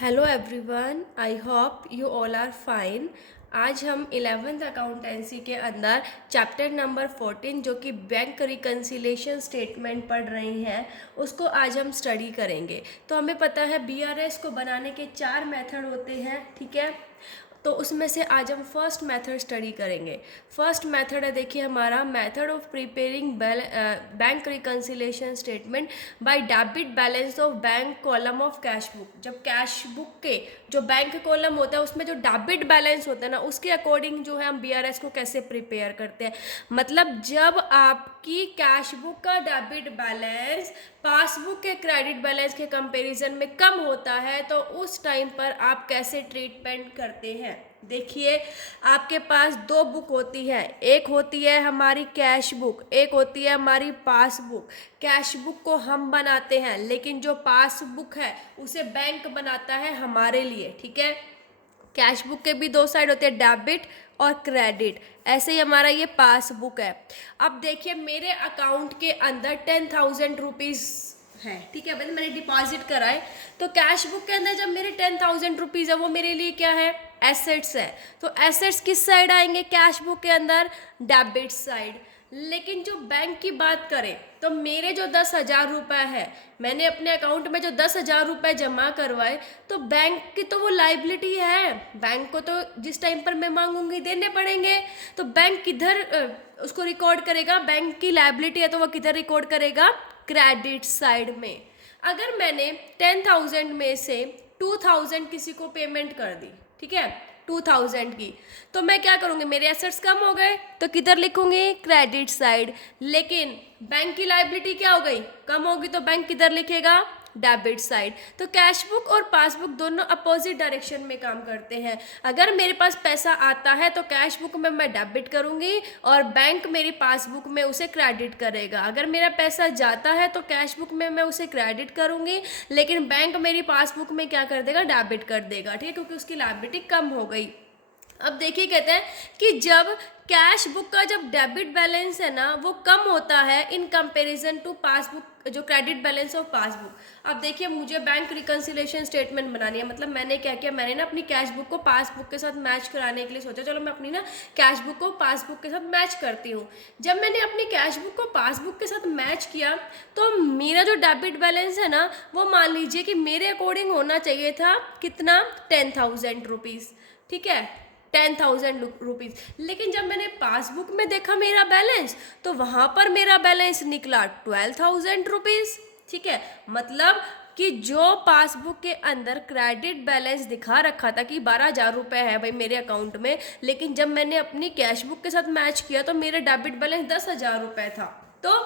Hello everyone, I hope you all are fine. आज हम 11th accountancy के अंदर चैप्टर नंबर 14 जो कि बैंक रिकन्सिलेशन स्टेटमेंट पढ़ रही हैं उसको आज हम स्टडी करेंगे। तो हमें पता है बीआरएस को बनाने के 4 मेथड होते हैं, ठीक है। तो उसमें से आज हम फर्स्ट मेथड स्टडी करेंगे। फर्स्ट मेथड है, देखिए हमारा method of preparing bank reconciliation statement by debit balance of bank column of cash book. जब कैश बुक के जो बैंक कॉलम होता है उसमें जो डेबिट बैलेंस होता है ना, उसके अकॉर्डिंग जो है हम बीआरएस को कैसे प्रिपेयर करते हैं। मतलब जब आपकी कैश बुक का डेबिट बैलेंस पासबुक के क्रेडिट बैलेंस के कंपैरिजन में कम होता है तो उस टाइम पर आप कैसे ट्रीटमेंट करते हैं। देखिए, आपके पास 2 बुक होती है, एक होती है हमारी कैश बुक, एक होती है हमारी पासबुक। कैश बुक को हम बनाते हैं लेकिन जो पासबुक है उसे बैंक बनाता है हमारे लिए, ठीक है। कैश बुक के भी 2 साइड होते हैं, डेबिट और क्रेडिट। ऐसे ही हमारा ये पासबुक है। अब देखिए, मेरे अकाउंट के अंदर 10,000 रुपीज़ है, ठीक है। मैंने डिपॉजिट कराए तो कैश बुक के अंदर जब मेरे 10,000 रुपीज़ है वो मेरे लिए क्या है, एसेट्स है। तो एसेट्स किस साइड आएंगे कैश बुक के अंदर, डेबिट साइड। लेकिन जो बैंक की बात करें तो मेरे जो 10,000 रुपये है, मैंने अपने अकाउंट में जो 10,000 रुपये जमा करवाए तो बैंक की तो वो लाइबिलिटी है। बैंक को तो जिस टाइम पर मैं मांगूंगी देने पड़ेंगे। तो बैंक किधर उसको रिकॉर्ड करेगा, बैंक की लाइबिलिटी है तो वो किधर रिकॉर्ड करेगा, क्रेडिट साइड में। अगर मैंने 10,000 में से 2,000 किसी को पेमेंट कर दी, ठीक है, 2,000 की, तो मैं क्या करूँगी, मेरे एसेट्स कम हो गए तो किधर लिखूंगी, क्रेडिट साइड। लेकिन बैंक की लाइबिलिटी क्या हो गई, कम होगी, तो बैंक किधर लिखेगा, डेबिट साइड। तो कैश बुक और पासबुक दोनों अपोजिट डायरेक्शन में काम करते हैं। अगर मेरे पास पैसा आता है तो कैश बुक में मैं डेबिट करूंगी और बैंक मेरी पासबुक में उसे क्रेडिट करेगा। अगर मेरा पैसा जाता है तो कैश बुक में मैं उसे क्रेडिट करूंगी लेकिन बैंक मेरी पासबुक में क्या कर देगा, डेबिट कर देगा, ठीक है, क्योंकि उसकी लायबिलिटी कम हो गई। अब देखिए, कहते हैं कि जब कैश बुक का जब डेबिट बैलेंस है ना वो कम होता है इन कंपैरिजन टू पासबुक जो क्रेडिट बैलेंस ऑफ पासबुक। अब देखिए, मुझे बैंक रिकन्सिलेशन स्टेटमेंट बनानी है। मतलब मैंने क्या किया, मैंने ना अपनी कैश बुक को पासबुक के साथ मैच कराने के लिए सोचा, चलो मैं अपनी ना कैश बुक को पासबुक के साथ मैच करती हूँ। जब मैंने अपनी कैश बुक को पासबुक के साथ मैच किया तो मेरा जो डेबिट बैलेंस है ना वो मान लीजिए कि मेरे अकॉर्डिंग होना चाहिए था कितना, 10,000 रुपीज़, ठीक है, 10,000 रुपीज़। लेकिन जब मैंने पासबुक में देखा मेरा बैलेंस तो वहाँ पर मेरा बैलेंस निकला 12,000 रुपीज़, ठीक है। मतलब कि जो पासबुक के अंदर क्रेडिट बैलेंस दिखा रखा था कि 12,000 रुपये है भाई मेरे अकाउंट में, लेकिन जब मैंने अपनी कैश बुक के साथ मैच किया तो मेरा डेबिट बैलेंस 10,000 रुपये था। तो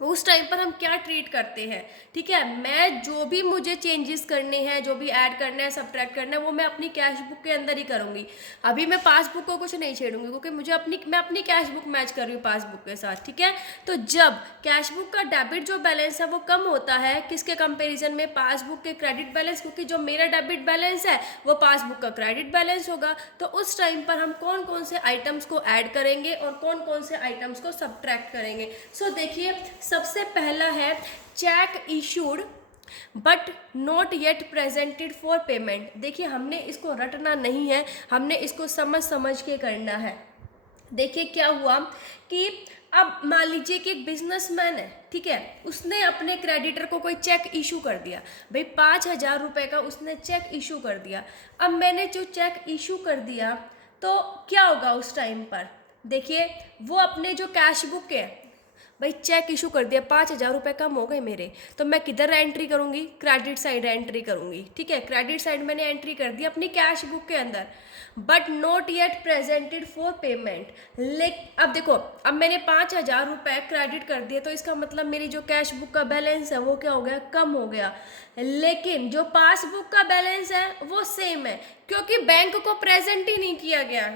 उस टाइम पर हम क्या ट्रीट करते हैं, ठीक है। मैं जो भी मुझे चेंजेस करने हैं, जो भी ऐड करना है, सब्ट्रैक्ट करना है, वो मैं अपनी कैश बुक के अंदर ही करूँगी। अभी मैं पासबुक को कुछ नहीं छेड़ूंगी क्योंकि मैं अपनी कैश बुक मैच कर रही हूँ पासबुक के साथ, ठीक है। तो जब कैश बुक का डेबिट जो बैलेंस है वो कम होता है किसके कंपेरिजन में, पासबुक के क्रेडिट बैलेंस, क्योंकि जो मेरा डेबिट बैलेंस है वो पासबुक का क्रेडिट बैलेंस होगा। तो उस टाइम पर हम कौन कौन से आइटम्स को ऐड करेंगे और कौन कौन से आइटम्स को सब्ट्रैक्ट करेंगे। सो देखिए, सबसे पहला है cheque issued but not yet presented for payment. देखिए, हमने इसको रटना नहीं है, हमने इसको समझ समझ के करना है। देखिए क्या हुआ कि अब मान लीजिए कि एक बिजनेसमैन है, ठीक है, उसने अपने क्रेडिटर को कोई चेक इशू कर दिया, भाई 5,000 रुपये का उसने चेक इशू कर दिया। अब मैंने जो चेक इशू कर दिया तो क्या होगा उस टाइम पर, देखिए वो अपने जो कैश बुक है, भाई चेक इशू कर दिया, 5,000 रुपये कम हो गए मेरे, तो मैं किधर एंट्री करूँगी, क्रेडिट साइड एंट्री करूँगी, ठीक है। क्रेडिट साइड मैंने एंट्री कर दी अपनी कैश बुक के अंदर, but not yet presented for payment. अब देखो, अब मैंने 5,000 रुपये क्रेडिट कर दिए तो इसका मतलब मेरी जो कैश बुक का बैलेंस है वो क्या हो गया, कम हो गया। लेकिन जो पासबुक का बैलेंस है वो सेम है क्योंकि बैंक को प्रेजेंट ही नहीं किया गया,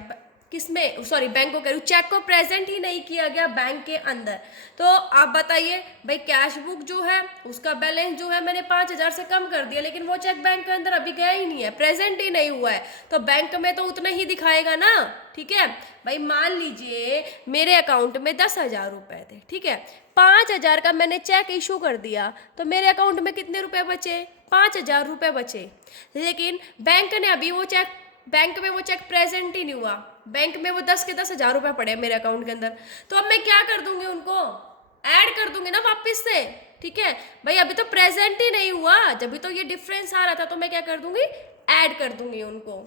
किसमें, सॉरी बैंक को कह रही हूँ, चेक को प्रेजेंट ही नहीं किया गया बैंक के अंदर। तो आप बताइए भाई, कैश बुक जो है उसका बैलेंस जो है मैंने 5,000 से कम कर दिया लेकिन वो चेक बैंक के अंदर अभी गया ही नहीं है, प्रेजेंट ही नहीं हुआ है, तो बैंक में तो उतना ही दिखाएगा ना, ठीक है। भाई मान लीजिए मेरे अकाउंट में 10,000 रुपये थे, ठीक है, 5,000 का मैंने चेक इशू कर दिया तो मेरे अकाउंट में कितने रुपए बचे, 5,000 रुपये बचे, लेकिन बैंक ने अभी वो चेक, बैंक में वो चेक प्रेजेंट ही नहीं हुआ, बैंक में वो 10 के 10,000 रुपये पड़े मेरे अकाउंट के अंदर। तो अब मैं क्या कर दूंगी, उनको ऐड कर दूंगी ना वापस से। ठीक है भाई, अभी तो प्रेजेंट ही नहीं हुआ, जब भी तो ये डिफरेंस आ रहा था, तो मैं क्या कर दूंगी, ऐड कर दूंगी उनको।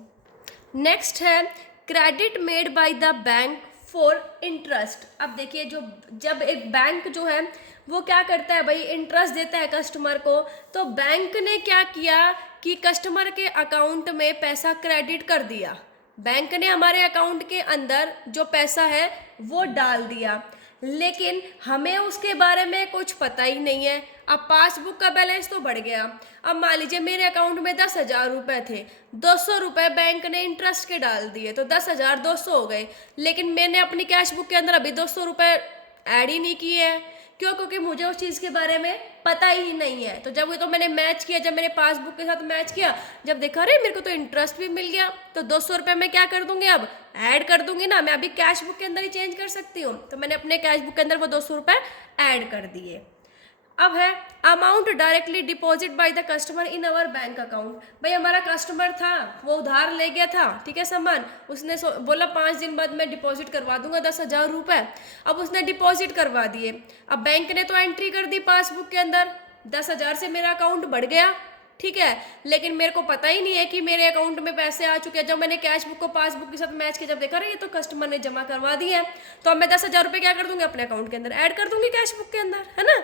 नेक्स्ट है credit made by the bank for interest. अब देखिए, जो जब एक बैंक जो है वो क्या करता है भाई, इंटरेस्ट देता है कस्टमर को, तो बैंक ने क्या किया कि कस्टमर के अकाउंट में पैसा क्रेडिट कर दिया। बैंक ने हमारे अकाउंट के अंदर जो पैसा है वो डाल दिया, लेकिन हमें उसके बारे में कुछ पता ही नहीं है। अब पासबुक का बैलेंस तो बढ़ गया। अब मान लीजिए मेरे अकाउंट में 10,000 रुपये थे, 200 रुपये बैंक ने इंटरेस्ट के डाल दिए, तो 10,000 200 हो गए, लेकिन मैंने अपनी कैश बुक के अंदर अभी 200 रुपये ऐड ही नहीं किए हैं। क्यों? क्योंकि मुझे उस चीज़ के बारे में पता ही नहीं है। तो जब वो तो मैंने मैच किया, जब मैंने पासबुक के साथ मैच किया, जब देखा अरे मेरे को तो इंटरेस्ट भी मिल गया, तो 200 रुपये मैं क्या कर दूंगी, अब ऐड कर दूंगी ना। मैं अभी कैश बुक के अंदर ही चेंज कर सकती हूँ, तो मैंने अपने कैश बुक के अंदर वो 200 रुपये ऐड कर दिए। अब है amount directly deposit by the customer in our bank account. भाई हमारा कस्टमर था, वो उधार ले गया था, ठीक है सामान, उसने बोला 5 दिन बाद मैं डिपॉजिट करवा दूंगा 10,000 रुपये। अब उसने डिपॉजिट करवा दिए। अब बैंक ने तो एंट्री कर दी पासबुक के अंदर, 10,000 से मेरा अकाउंट बढ़ गया, ठीक है, लेकिन मेरे को पता ही नहीं है कि मेरे अकाउंट में पैसे आ चुके हैं। जब मैंने कैश बुक को पासबुक के साथ मैच किया, जब देखा रहे ये तो कस्टमर ने जमा करवा दिए हैं, तो अब मैं 10,000 रुपये क्या कर दूंगी, अपने अकाउंट के अंदर ऐड कर दूंगी कैश बुक के अंदर, है ना।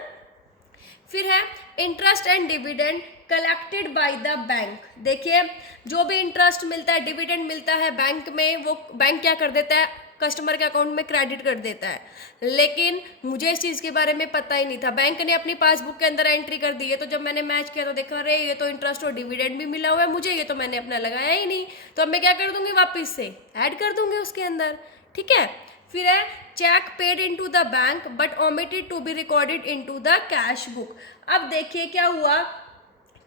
फिर है interest and dividend collected by the bank. देखिए, जो भी इंटरेस्ट मिलता है, डिविडेंड मिलता है बैंक में, वो बैंक क्या कर देता है, कस्टमर के अकाउंट में क्रेडिट कर देता है। लेकिन मुझे इस चीज़ के बारे में पता ही नहीं था, बैंक ने अपनी पासबुक के अंदर एंट्री कर दी है, तो जब मैंने मैच किया तो देखा अरे ये तो इंटरेस्ट और डिविडेंड भी मिला हुआ है मुझे, ये तो मैंने अपना लगाया ही नहीं। तो अब मैं क्या कर दूंगी, वापस से ऐड कर दूंगी उसके अंदर, ठीक है। फिर है cheque paid into the bank but omitted to be recorded into the cash book. अब देखिए क्या हुआ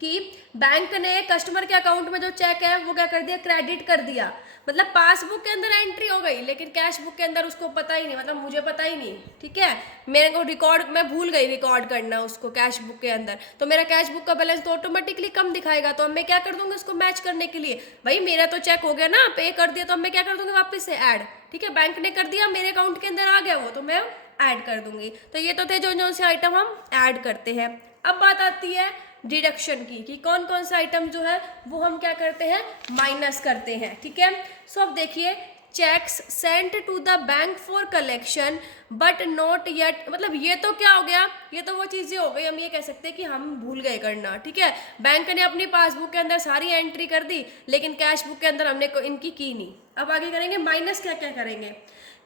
कि बैंक ने कस्टमर के अकाउंट में जो चेक है वो क्या कर दिया, क्रेडिट कर दिया। मतलब पासबुक के अंदर एंट्री हो गई, लेकिन कैश बुक के अंदर उसको पता ही नहीं, मतलब मुझे पता ही नहीं, ठीक है। मेरे को रिकॉर्ड, मैं भूल गई रिकॉर्ड करना उसको कैश बुक के अंदर, तो मेरा कैश बुक का बैलेंस तो ऑटोमेटिकली कम दिखाएगा। तो अब मैं क्या कर दूंगी, उसको मैच करने के लिए, भाई मेरा तो चेक हो गया ना, पे कर दिया, तो अब मैं क्या कर दूंगी, वापस से ऐड, ठीक है। बैंक ने कर दिया, मेरे अकाउंट के अंदर आ गया वो, तो मैं ऐड कर दूंगी। तो ये तो थे जो से आइटम हम ऐड करते हैं। अब बात आती है डिडक्शन की, कि कौन कौन सा आइटम जो है वो हम क्या करते हैं, माइनस करते हैं, ठीक है। सो अब देखिए, cheques sent to the bank for collection but not yet, मतलब ये तो क्या हो गया, ये तो वो चीज़ें हो गई, हम ये कह सकते हैं कि हम भूल गए करना, ठीक है। बैंक ने अपनी पासबुक के अंदर सारी एंट्री कर दी, लेकिन कैश बुक के अंदर हमने इनकी की नहीं। अब आगे करेंगे माइनस, क्या क्या करेंगे,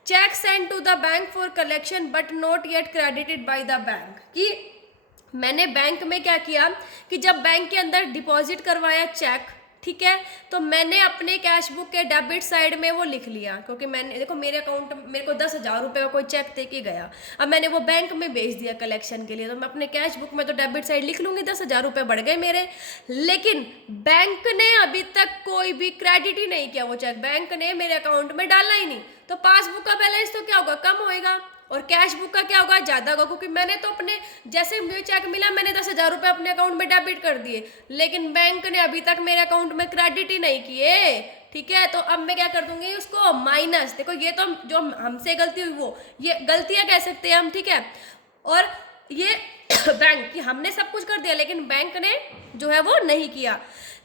cheque sent to the bank for collection but not yet credited by the bank, कि मैंने बैंक में क्या किया कि जब बैंक के अंदर डिपॉजिट करवाया चेक, ठीक है, तो मैंने अपने कैश बुक के डेबिट साइड में वो लिख लिया, क्योंकि मैंने देखो मेरे अकाउंट, मेरे को 10,000 रुपये का कोई चेक दे के गया, अब मैंने वो बैंक में भेज दिया कलेक्शन के लिए, तो मैं अपने कैश बुक में तो डेबिट साइड लिख लूँगी, 10,000 रुपये बढ़ गए मेरे। लेकिन बैंक ने अभी तक कोई भी क्रेडिट ही नहीं किया वो चेक, बैंक ने मेरे अकाउंट में डाला ही नहीं, तो पासबुक का बैलेंस तो क्या होगा, कम होएगा, और कैश बुक का क्या होगा, ज़्यादा होगा, क्योंकि मैंने तो अपने, जैसे मुझे चेक मिला मैंने 10,000 रुपये अपने अकाउंट में डेबिट कर दिए, लेकिन बैंक ने अभी तक मेरे अकाउंट में क्रेडिट ही नहीं किए, ठीक है। तो अब मैं क्या कर दूंगी, उसको माइनस। देखो ये तो जो हमसे गलती हुई वो, ये गलतियां कह सकते हैं हम, ठीक है। और ये बैंक की हमने सब कुछ कर दिया, लेकिन बैंक ने जो है वो नहीं किया,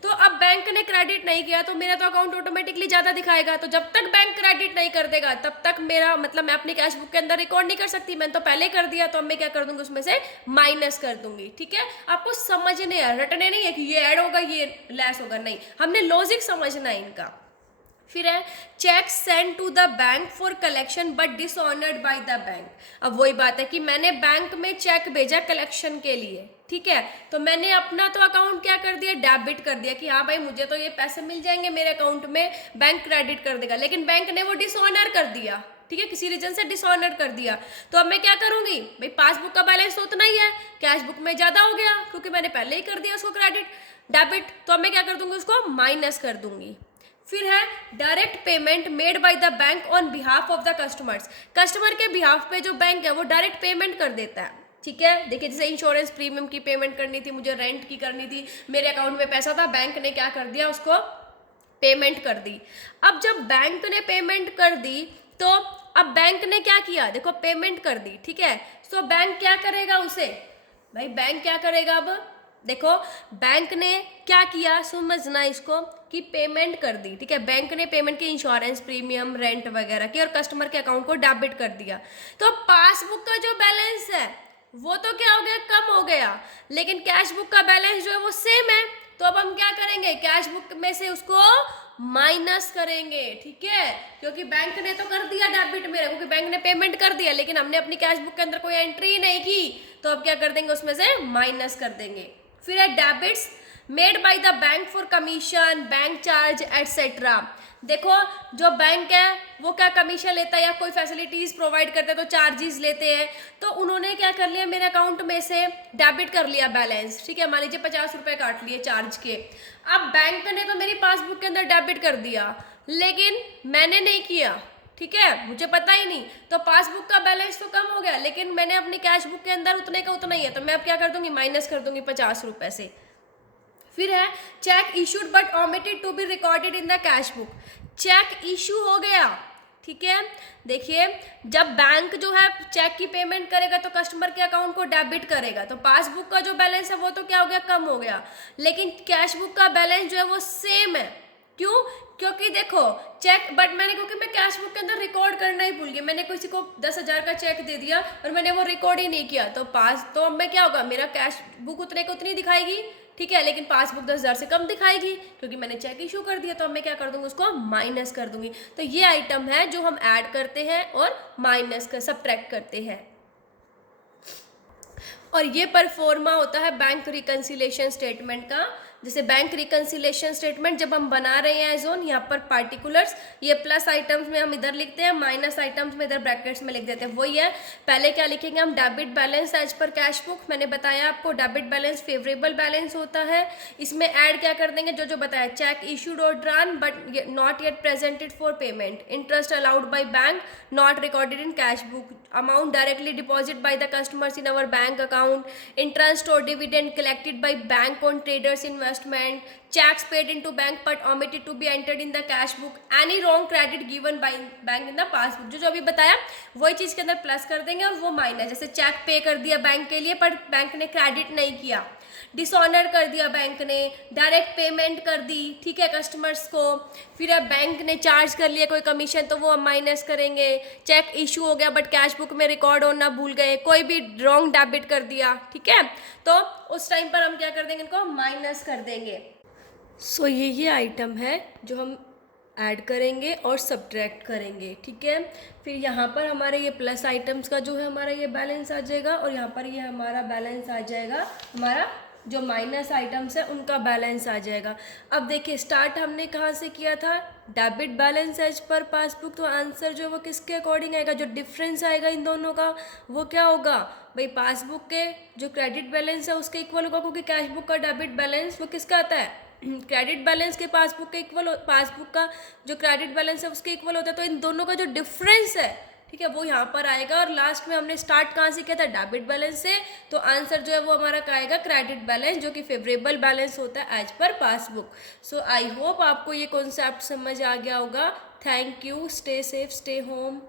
तो अब बैंक ने क्रेडिट नहीं किया, तो मेरा तो अकाउंट ऑटोमेटिकली ज़्यादा दिखाएगा। तो जब तक बैंक क्रेडिट नहीं कर देगा तब तक मेरा, मतलब मैं अपनी कैश बुक के अंदर रिकॉर्ड नहीं कर सकती, मैंने तो पहले कर दिया, तो अब मैं क्या कर दूंगी, उसमें से माइनस कर दूंगी, ठीक है। आपको समझने है, रटने नहीं है कि ये ऐड होगा ये लेस होगा, नहीं, हमने लॉजिक समझना है इनका। फिर है cheque send to the bank for collection but dishonoured by the bank. अब वही बात है कि मैंने बैंक में चेक भेजा कलेक्शन के लिए, ठीक है, तो मैंने अपना तो अकाउंट क्या कर दिया, डेबिट कर दिया कि हाँ भाई मुझे तो ये पैसे मिल जाएंगे मेरे अकाउंट में, बैंक क्रेडिट कर देगा, लेकिन बैंक ने वो डिसऑनर कर दिया, ठीक है, किसी रीजन से डिसऑनर कर दिया। तो अब मैं क्या करूंगी, भाई पासबुक का बैलेंस तो उतना ही है, कैश बुक में ज़्यादा हो गया क्योंकि मैंने पहले ही कर दिया उसको क्रेडिट डेबिट, तो अब मैं क्या कर दूंगी, उसको माइनस कर दूंगी। फिर है direct payment made by the bank on behalf of the customers. Customer के बिहाफ पे जो बैंक है वो डायरेक्ट पेमेंट कर देता है, ठीक है। देखिए जैसे इंश्योरेंस प्रीमियम की पेमेंट करनी थी, मुझे रेंट की करनी थी, मेरे अकाउंट में पैसा था, बैंक ने क्या कर दिया, उसको पेमेंट कर दी। अब जब बैंक ने पेमेंट कर दी तो अब बैंक ने क्या किया, देखो पेमेंट कर दी, ठीक है। तो बैंक क्या करेगा उसे, भाई बैंक क्या करेगा, अब देखो बैंक ने क्या किया, समझना इसको, कि पेमेंट कर दी, ठीक है। बैंक ने पेमेंट की इंश्योरेंस प्रीमियम, रेंट वगैरह की, और कस्टमर के अकाउंट को डेबिट कर दिया। तो पासबुक का जो बैलेंस है वो तो क्या हो गया, कम हो गया, लेकिन कैश बुक का बैलेंस जो है वो सेम है। तो अब हम क्या करेंगे, कैश बुक में से उसको माइनस करेंगे, ठीक है, क्योंकि बैंक ने तो कर दिया डेबिट मेरे, क्योंकि बैंक ने पेमेंट कर दिया, लेकिन हमने अपनी कैश बुक के अंदर कोई एंट्री नहीं की, तो अब क्या कर देंगे, उसमें से माइनस कर देंगे। फिर है debits made by the bank for commission, bank charge etcetera. देखो जो बैंक है वो क्या कमीशन लेता है या कोई फैसिलिटीज प्रोवाइड करता है तो चार्जेस लेते हैं, तो उन्होंने क्या कर लिया, मेरे अकाउंट में से डेबिट कर लिया बैलेंस, ठीक है, मान लीजिए 50 रुपए काट लिए चार्ज के। अब बैंक ने तो मेरी पासबुक के अंदर डेबिट कर दिया, लेकिन मैंने नहीं किया, ठीक है, मुझे पता ही नहीं, तो पासबुक का बैलेंस तो कम हो गया, लेकिन मैंने अपनी कैश बुक के अंदर उतने का उतना ही है, तो मैं अब क्या कर दूंगी, माइनस कर दूंगी 50 रुपए से। फिर है cheque issued but omitted to be recorded in the cash book. Cheque issue हो गया, ठीक है, देखिए जब बैंक जो है चेक की पेमेंट करेगा तो कस्टमर के अकाउंट को डेबिट करेगा, तो पासबुक का जो बैलेंस है वो तो क्या हो गया, कम हो गया, लेकिन कैश बुक का बैलेंस जो है वो सेम है। क्यों, क्योंकि देखो चेक, बट मैंने, क्योंकि मैं कैश बुक के अंदर रिकॉर्ड करना ही भूल गई, मैंने किसी को 10,000 का चेक दे दिया और मैंने वो रिकॉर्ड ही नहीं किया, तो तो अब मैं क्या होगा, मेरा कैश बुक उतने को उतनी दिखाएगी, ठीक है, लेकिन पासबुक 10,000 से कम दिखाएगी, क्योंकि मैंने चेक इशू कर दिया, तो अब मैं क्या कर दूंगी, उसको माइनस कर दूंगी। तो ये आइटम है जो हम ऐड करते हैं और माइनस कर सब्ट्रैक्ट करते हैं, और ये परफॉर्मा होता है बैंक रिकंसिलेशन स्टेटमेंट का। जैसे बैंक रिकंसिलेशन स्टेटमेंट जब हम बना रहे हैं जोन, यहाँ पर पार्टिकुलर्स, ये प्लस आइटम्स में हम इधर लिखते हैं, माइनस आइटम्स में इधर ब्रैकेट्स में लिख देते हैं, वही है। पहले क्या लिखेंगे हम, debit balance as per cash book, मैंने बताया आपको डेबिट बैलेंस फेवरेबल बैलेंस होता है। इसमें ऐड क्या कर देंगे, जो जो बताया, चेक इशूड और drawn but not yet presented for payment, interest allowed by bank not recorded in cash book, amount directly deposited by the customers in our bank account, interest or dividend collected by bank on traders investment, checks paid into bank but omitted to be entered in the cash book, any wrong credit given by bank in the passbook। जो अभी बताया वही चीज के अंदर plus कर देंगे और वो माइनस, जैसे चेक पे कर दिया बैंक के लिए पर बैंक ने क्रेडिट नहीं किया, डिसऑनर कर दिया बैंक ने, डायरेक्ट पेमेंट कर दी, ठीक है, कस्टमर्स को, फिर अब बैंक ने चार्ज कर लिया कोई कमीशन तो वो हम माइनस करेंगे, चेक इशू हो गया बट कैश बुक में रिकॉर्ड होना भूल गए, कोई भी रॉन्ग डेबिट कर दिया, ठीक है, तो उस टाइम पर हम क्या कर देंगे, इनको माइनस कर देंगे। सो ये आइटम है जो हम ऐड करेंगे और सब्ट्रैक्ट करेंगे, ठीक है। फिर यहाँ पर हमारे ये प्लस आइटम्स का जो है हमारा ये बैलेंस आ जाएगा, और यहाँ पर ये हमारा बैलेंस आ जाएगा, हमारा जो माइनस आइटम्स है उनका बैलेंस आ जाएगा। अब देखिए स्टार्ट हमने कहाँ से किया था, debit balance as per passbook, तो आंसर जो है वो किसके अकॉर्डिंग आएगा, जो डिफरेंस आएगा इन दोनों का वो क्या होगा, भाई पासबुक के जो क्रेडिट बैलेंस है उसके इक्वल होगा, क्योंकि कैश बुक का डेबिट बैलेंस वो किसका आता है, क्रेडिट बैलेंस के पासबुक के इक्वल, पासबुक का जो क्रेडिट बैलेंस है उसके इक्वल होता है, तो इन दोनों का जो डिफरेंस है, ठीक है, वो यहाँ पर आएगा। और लास्ट में हमने स्टार्ट कहाँ से किया था, डेबिट बैलेंस से, तो आंसर जो है वो हमारा क्या आएगा, क्रेडिट बैलेंस, जो कि फेवरेबल बैलेंस होता है as per passbook. So I hope आपको ये कॉन्सेप्ट समझ आ गया होगा। Thank you, stay safe, stay home.